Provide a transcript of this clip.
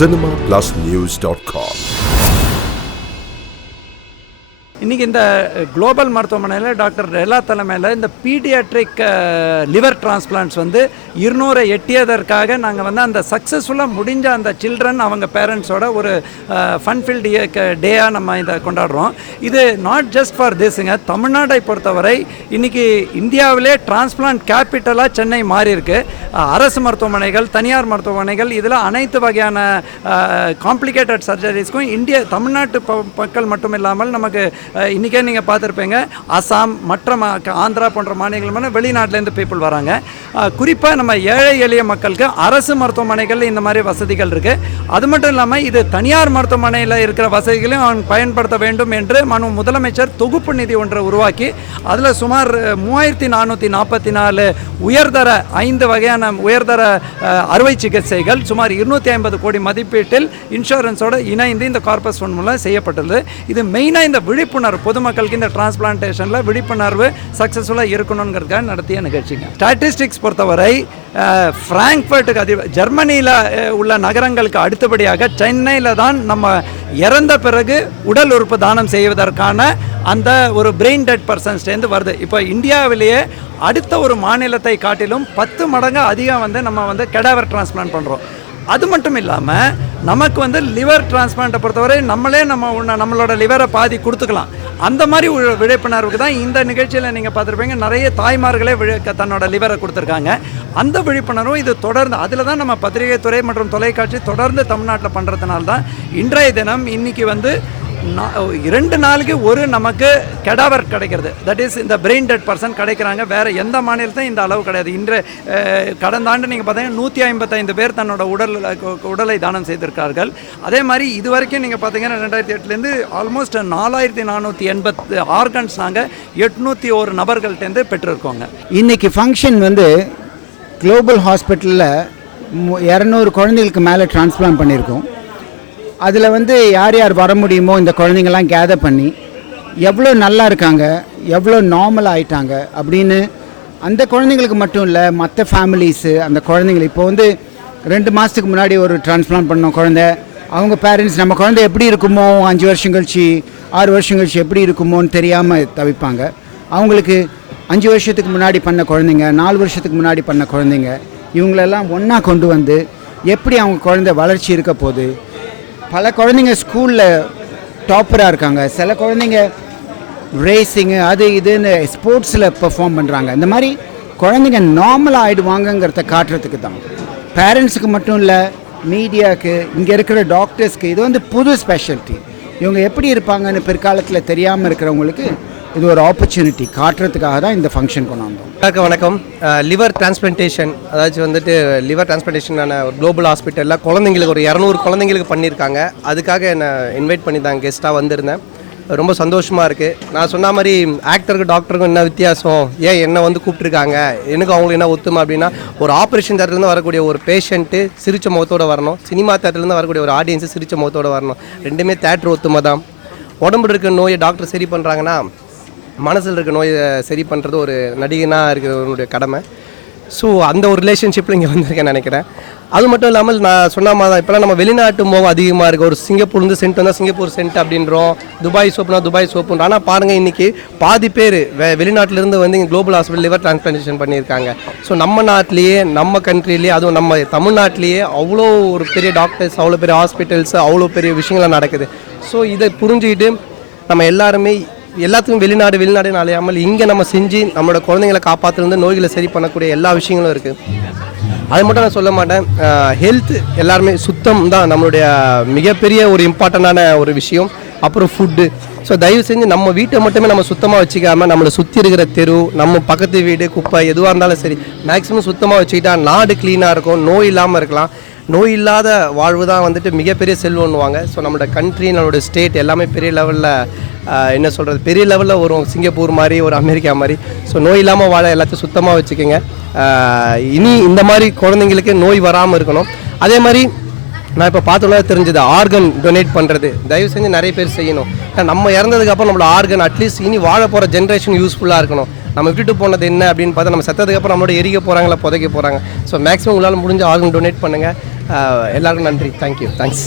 cinemaPlusNews.com. இன்றைக்கி இந்த global மருத்துவமனையில் டாக்டர் ரெலா தலைமையில் இந்த பீடியாட்ரிக் லிவர் டிரான்ஸ்பிளான்ட்ஸ் வந்து 200 எட்டியதற்காக நாங்கள் வந்து அந்த சக்ஸஸ்ஃபுல்லாக முடிஞ்ச அந்த சில்ட்ரன் அவங்க பேரண்ட்ஸோட ஒரு ஃபன்ஃபில்ட் டேயாக நம்ம இதை கொண்டாடுறோம். இது நாட் ஜஸ்ட் ஃபார் திஸ்ங்க, தமிழ்நாட்டை பொறுத்தவரை இன்றைக்கி இந்தியாவிலே டிரான்ஸ்பிளான்ட் கேபிட்டலாக சென்னை மாறி இருக்கு. அரசு மருத்துவமனைகள், தனியார் மருத்துவமனைகள், இதில் அனைத்து வகையான காம்ப்ளிகேட்டட் சர்ஜரிஸ்க்கும் தமிழ்நாட்டு மக்கள் மட்டும் இல்லாமல் நமக்கு இன்றைக்கே நீங்கள் பார்த்துருப்பீங்க, அசாம் மற்ற ஆந்திரா போன்ற மாநிலங்கள் வெளிநாட்டிலேருந்து பீப்புள் வராங்க. குறிப்பாக நம்ம ஏழை எளிய மக்களுக்கு அரசு மருத்துவமனைகள் இந்த மாதிரி வசதிகள் இருக்குது. அது மட்டும் இல்லாமல் இது தனியார் மருத்துவமனையில் இருக்கிற வசதிகளையும் அவன் பயன்படுத்த வேண்டும் என்று முதலமைச்சர் தொகுப்பு நிதி ஒன்றை உருவாக்கி அதில் சுமார் 3444 உயர்தர 5 வகையான உயர்தர அறுவை சிகிச்சைகள் சுமார் 250 கோடி மதிப்பீட்டில் இன்சூரன்ஸோடு இணைந்து இந்த கார்பஸ் ஃபண்ட் மூலம் செய்யப்பட்டுள்ளது. இது மெயினாக இந்த விழிப்புணர்வு பொதுமக்களுக்கு இந்த டிரான்ஸ்பிளான்டேஷனில் விழிப்புணர்வு சக்ஸஸ்ஃபுல்லாக இருக்கணுங்கிறதுக்காக நடத்திய நிகழ்ச்சிங்க. ஸ்டாட்டிஸ்டிக்ஸ் பொறுத்தவரை ஃப்ராங்க்ஃபர்ட்டுக்கு ஜெர்மனியில் உள்ள நகரங்களுக்கு அடுத்தபடியாக சென்னையில் தான் நம்ம இறந்த பிறகு உடல் உறுப்பு தானம் செய்வதற்கான அந்த ஒரு பிரெயின் டெட் பர்சன்ஸ்லேருந்து வருது. இப்போ இந்தியாவிலேயே அடுத்த ஒரு மாநிலத்தை காட்டிலும் 10 மடங்கு அதிகம் வந்து நம்ம வந்து கெடாவர் டிரான்ஸ்பிளான்ட் பண்ணுறோம். அது மட்டும் இல்லாமல் நமக்கு வந்து லிவர் டிரான்ஸ்பிளான்ட்டை பொறுத்தவரை நம்மளோட லிவரை பாதி கொடுத்துக்கலாம். அந்த மாதிரி விழிப்புணர்வுக்கு தான் இந்த நிகழ்ச்சியில் நீங்கள் பார்த்துருப்பீங்க, நிறைய தாய்மார்களே தன்னோட லிவரை கொடுத்துருக்காங்க. அந்த விழிப்புணர்வும் இது தொடர்ந்து அதில் தான் நம்ம பத்திரிகை துறை மற்றும் தொலைக்காட்சி தொடர்ந்து தமிழ்நாட்டில் பண்ணுறதுனால தான் இன்றைய தினம் இன்றைக்கி வந்து 2 நாளுக்கு ஒரு நமக்கு கெடாவர் கிடைக்கிறது. தட் இஸ் இந்த பிரெயின் டெட் பர்சன் கிடைக்கிறாங்க. வேறு எந்த மாநிலத்தையும் இந்த அளவு கிடையாது. கடந்த ஆண்டு நீங்கள் பார்த்தீங்கன்னா 155 பேர் தன்னோட உடலை தானம் செய்திருக்கார்கள். அதே மாதிரி இது வரைக்கும் நீங்கள் பார்த்தீங்கன்னா 2008லேருந்து ஆல்மோஸ்ட் 4480 ஆர்கன்ஸ் நாங்கள் 801 நபர்கள்ட்டேருந்து பெற்றிருக்கோங்க. இன்றைக்கி ஃபங்க்ஷன் வந்து குளோபல் ஹாஸ்பிட்டலில் 200 குழந்தைகளுக்கு மேலே டிரான்ஸ்பிளான்ட் பண்ணியிருக்கோம். அதில் வந்து யார் யார் வர முடியுமோ இந்த குழந்தைங்கள்லாம் கேதர் பண்ணி எவ்வளோ நல்லா இருக்காங்க, எவ்வளோ நார்மல் ஆகிட்டாங்க அப்படின்னு அந்த குழந்தைங்களுக்கு மட்டும் இல்லை, மற்ற ஃபேமிலிஸு அந்த குழந்தைங்கள் இப்போ வந்து 2 மாதத்துக்கு முன்னாடி ஒரு டிரான்ஸ்பிளான்ட் பண்ணோம் குழந்தை, அவங்க பேரண்ட்ஸ் நம்ம குழந்தை எப்படி இருக்குமோ 5 வருஷம் கழிச்சு 6 வருஷம் கழிச்சு எப்படி இருக்குமோன்னு தெரியாமல் தவிப்பாங்க. அவங்களுக்கு 5 வருஷத்துக்கு முன்னாடி பண்ண குழந்தைங்க, 4 வருஷத்துக்கு முன்னாடி பண்ண குழந்தைங்க, இவங்களெல்லாம் ஒன்றா கொண்டு வந்து எப்படி அவங்க குழந்தை வளர்ச்சி இருக்க போகுது. பல குழந்தைங்க ஸ்கூலில் டாப்பராக இருக்காங்க, சில குழந்தைங்க ரேசிங்கு அது இதுன்னு ஸ்போர்ட்ஸில் பெர்ஃபார்ம் பண்ணுறாங்க. இந்த மாதிரி குழந்தைங்க நார்மலாக ஆகிடுவாங்கங்கிறத காட்டுறதுக்கு தான். பேரண்ட்ஸுக்கு மட்டும் இல்லை, மீடியாவுக்கு, இங்கே இருக்கிற டாக்டர்ஸ்க்கு இது வந்து புது ஸ்பெஷாலிட்டி. இவங்க எப்படி இருப்பாங்கன்னு பிற்காலத்தில் தெரியாமல் இருக்கிறவங்களுக்கு இது ஒரு ஆப்பர்ச்சுனிட்டி காட்டுறதுக்காக தான் இந்த ஃபங்க்ஷன் கொண்டாந்தோம். வணக்கம். லிவர் டிரான்ஸ்பிளான்டேஷன், அதாச்சும் வந்துட்டு லிவர் டிரான்ஸ்பிளான்டேஷனான ஒரு குளோபல் ஹாஸ்பிட்டலில் குழந்தைங்களுக்கு ஒரு 200 குழந்தைங்களுக்கு பண்ணியிருக்காங்க. அதுக்காக என்னை இன்வைட் பண்ணி தான் கெஸ்ட்டாக வந்திருந்தேன். ரொம்ப சந்தோஷமாக இருக்குது. நான் சொன்ன மாதிரி ஆக்டருக்கு டாக்டருக்கும் என்ன வித்தியாசம், ஏன் என்னை வந்து கூப்பிட்ருக்காங்க, எனக்கு அவங்களுக்கு என்ன ஒத்துமை அப்படின்னா, ஒரு ஆப்ரேஷன் தேட்டர்லேருந்து வரக்கூடிய ஒரு பேஷண்ட்டு சிரிச்ச முகத்தோடு வரணும், சினிமா தேட்டர்லேருந்து வரக்கூடிய ஒரு ஆடியன்ஸு சிரிச்ச முகத்தோடு வரணும். ரெண்டுமே தேட்டர் ஒத்துமை தான். உடம்புல இருக்க நோயை டாக்டர் சரி பண்ணுறாங்கன்னா, மனசில் இருக்க நோயை சரி பண்ணுறது ஒரு நடிகனாக இருக்கிறவனுடைய கடமை. ஸோ அந்த ஒரு ரிலேஷன்ஷிப்பில் இங்கே வந்திருக்கேன்னு நினைக்கிறேன். அது மட்டும் இல்லாமல் நான் சொன்ன மாதிரி தான் இப்போலாம் நம்ம வெளிநாட்டு மோகம் அதிகமாக இருக்குது. ஒரு சிங்கப்பூர்லேருந்து சென்ட் வந்தால் சிங்கப்பூர் சென்ட் அப்படின்றோம், துபாய் சோப்புனா துபாய் சோப்புன்றோம். ஆனால் பாருங்கள், இன்றைக்கி பாதி பேர் வெளிநாட்டிலேருந்து வந்து இங்கே குளோபல் ஹாஸ்பிட்டல் லிவர் டிரான்ஸ்பிளான்டேஷன் பண்ணியிருக்காங்க. ஸோ நம்ம நாட்டிலேயே, நம்ம கண்ட்ரிலேயே, அதுவும் நம்ம தமிழ்நாட்டிலேயே அவ்வளோ ஒரு பெரிய டாக்டர்ஸ், அவ்வளோ பெரிய ஹாஸ்பிட்டல்ஸ், அவ்வளோ பெரிய விஷயங்கள்லாம் நடக்குது. ஸோ இதை புரிஞ்சுக்கிட்டு நம்ம எல்லாருமே எல்லாத்துக்கும் வெளிநாடுன்னு அலையாமல் இங்கே நம்ம செஞ்சு நம்மளோட குழந்தைங்களை காப்பாற்றுலேருந்து நோய்களை சரி பண்ணக்கூடிய எல்லா விஷயங்களும் இருக்குது. அது மட்டும் நான் சொல்ல மாட்டேன். ஹெல்த் எல்லாருமே சுத்தம் தான் நம்மளுடைய மிகப்பெரிய ஒரு இம்பார்ட்டண்டான ஒரு விஷயம். அப்புறம் ஃபுட்டு. ஸோ தயவு செஞ்சு நம்ம வீட்டை மட்டுமே நம்ம சுத்தமாக வச்சுக்காமல் நம்மளை சுற்றி இருக்கிற தெரு, நம்ம பக்கத்து வீடு, குப்பை எதுவாக இருந்தாலும் சரி மேக்ஸிமம் சுத்தமாக வச்சுக்கிட்டா நாடு க்ளீனாக இருக்கும், நோய் இல்லாமல் இருக்கலாம். நோய் இல்லாத வாழ்வு தான் வந்துட்டு மிகப்பெரிய செல்வன்னுவாங்க. ஸோ நம்மளோட கண்ட்ரி, நம்மளோட ஸ்டேட் எல்லாமே பெரிய லெவலில் என்ன சொல்கிறது, பெரிய லெவலில் வரும், சிங்கப்பூர் மாதிரி, ஒரு அமெரிக்கா மாதிரி. ஸோ நோய் இல்லாமல் வாழ எல்லாத்தையும் சுத்தமாக வச்சுக்கோங்க. இனி இந்த மாதிரி குழந்தைங்களுக்கு நோய் வராமல் இருக்கணும். அதே மாதிரி நான் இப்போ பார்த்தோன்னா தெரிஞ்சது ஆர்கன் டொனேட் பண்ணுறது தயவு செஞ்சு நிறைய பேர் செய்யணும். நம்ம இறந்ததுக்கப்புறம் நம்மளோட ஆர்கன் அட்லீஸ்ட் இனி வாழ போகிற ஜென்ரேஷன் யூஸ்ஃபுல்லாக இருக்கணும். நம்ம விட்டுட்டு போனது என்ன அப்படின்னு பார்த்தா நம்ம செத்ததுக்கப்புறம் நம்மளோட எரிக்க போகிறாங்களா புதைக்க போகிறாங்க. ஸோ மேக்ஸிமம் உங்களால் முடிஞ்ச ஆர்கன் டொனேட் பண்ணுங்கள். எல்லாருக்கும் நன்றி. தேங்க்யூ. தேங்க்ஸ்.